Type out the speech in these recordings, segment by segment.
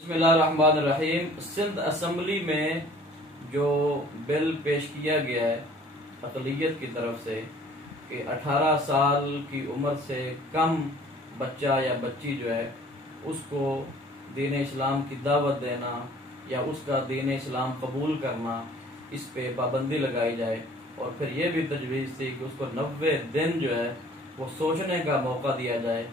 بسم اللہ الرحمن الرحیم۔ سندھ اسمبلی میں جو بل پیش کیا گیا ہے اقلیت کی طرف سے کہ 18 سال کی عمر سے کم بچہ یا بچی جو ہے اس کو دین اسلام کی دعوت دینا یا اس کا دین اسلام قبول کرنا، اس پہ پابندی لگائی جائے، اور پھر یہ بھی تجویز تھی کہ اس کو 90 دن جو ہے وہ سوچنے کا موقع دیا جائے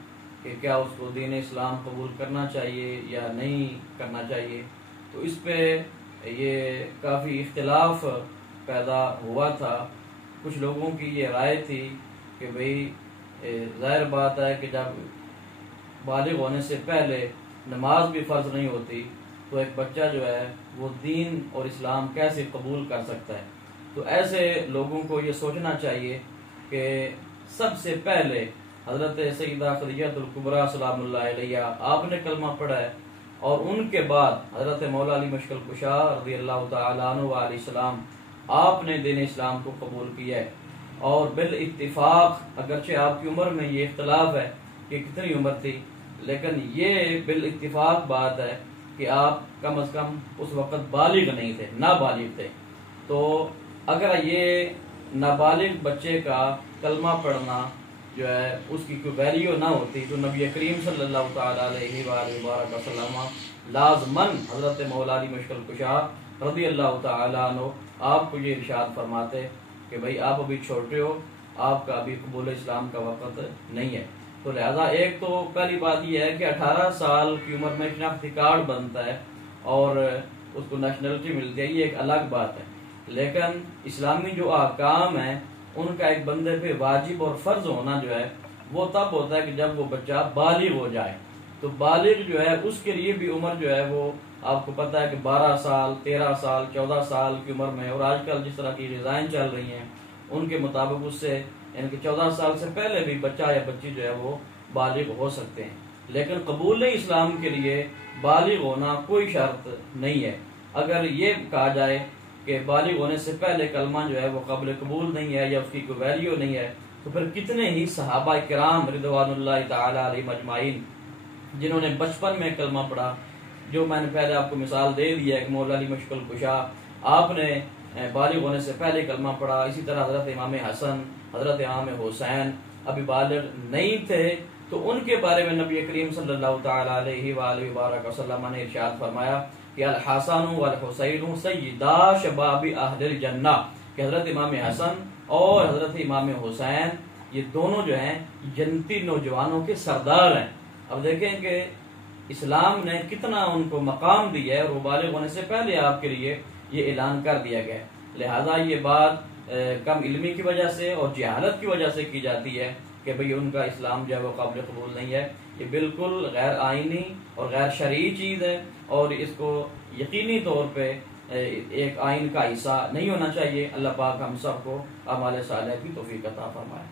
کہ کیا اس کو دین اسلام قبول کرنا چاہیے یا نہیں کرنا چاہیے۔ تو اس پہ یہ کافی اختلاف پیدا ہوا تھا۔ کچھ لوگوں کی یہ رائے تھی کہ بھئی ظاہر بات ہے کہ جب بالغ ہونے سے پہلے نماز بھی فرض نہیں ہوتی تو ایک بچہ جو ہے وہ دین اور اسلام کیسے قبول کر سکتا ہے۔ تو ایسے لوگوں کو یہ سوچنا چاہیے کہ سب سے پہلے حضرت سیدہ خدیجہ الکبریٰ سلام اللہ علیہ آپ نے کلمہ پڑھا ہے، اور ان کے بعد حضرت مولا علی مشکل کشا رضی اللہ تعالیٰ عنہ علیہ السلام آپ نے دین اسلام کو قبول کیا ہے۔ اور بالاتفاق اگرچہ آپ کی عمر میں یہ اختلاف ہے کہ کتنی عمر تھی، لیکن یہ بالاتفاق بات ہے کہ آپ کم از کم اس وقت بالغ نہیں تھے، نابالغ تھے۔ تو اگر یہ نابالغ بچے کا کلمہ پڑھنا جو ہے اس کی کوئی ویلیو نہ ہوتی تو نبی کریم صلی اللہ تعالیٰ علیہ وآلہ وسلم لازماً حضرت مولا علی مشکل کشا رضی اللہ تعالیٰ عنہ آپ کو یہ ارشاد فرماتے کہ بھئی آپ ابھی چھوٹے ہو، آپ کا ابھی قبول اسلام کا وقت نہیں ہے۔ تو لہذا ایک تو پہلی بات یہ ہے کہ 18 سال کی عمر میں شناختی کارڈ بنتا ہے اور اس کو نیشنلٹی ملتی ہے، یہ ایک الگ بات ہے، لیکن اسلامی جو احکام ہیں ان کا ایک بندے پہ واجب اور فرض ہونا جو ہے وہ تب ہوتا ہے کہ جب وہ بچہ بالغ ہو جائے۔ تو بالغ جو ہے اس کے لیے بھی عمر جو ہے وہ آپ کو پتہ ہے کہ 12 سال 13 سال 14 سال کی عمر میں، اور آج کل جس طرح کی غذائیں چل رہی ہیں ان کے مطابق اس سے یعنی کہ 14 سال سے پہلے بھی بچہ یا بچی جو ہے وہ بالغ ہو سکتے ہیں، لیکن قبول اسلام کے لیے بالغ ہونا کوئی شرط نہیں ہے۔ اگر یہ کہا جائے کہ بالغ ہونے سے پہلے کلمہ جو ہے وہ قابل قبول نہیں ہے یا اس کی کوئی ویلیو نہیں ہے، تو پھر کتنے ہی صحابہ کرام رضوان اللہ تعالیٰ علیہم اجمعین جنہوں نے بچپن میں کلمہ پڑھا، جو میں نے پہلے آپ کو مثال دے دی ہے کہ مولا علی مشکل کشا آپ نے بالغ ہونے سے پہلے کلمہ پڑھا، اسی طرح حضرت امام حسن، حضرت امام حسین ابھی بالغ نہیں تھے، تو ان کے بارے میں نبی کریم صلی اللہ تعالیٰ علیہ وآلہ وسلم نے ارشاد فرمایا کہ الحسن والحسین سیدا شباب اہل الجنہ، کہ حضرت امام حسن اور حضرت امام حسین یہ دونوں جو ہیں جنتی نوجوانوں کے سردار ہیں۔ اب دیکھیں کہ اسلام نے کتنا ان کو مقام دیا ہے، اور وہ بالغ ہونے سے پہلے آپ کے لیے یہ اعلان کر دیا گیا ہے۔ لہذا یہ بات کم علمی کی وجہ سے اور جہالت کی وجہ سے کی جاتی ہے کہ بھئی ان کا اسلام جو ہے وہ قابل قبول نہیں ہے۔ یہ بالکل غیر آئینی اور غیر شرعی چیز ہے، اور اس کو یقینی طور پہ ایک آئین کا حصہ نہیں ہونا چاہیے۔ اللہ پاک ہم سب کو اعمال صالحہ کی توفیق عطا فرمائے۔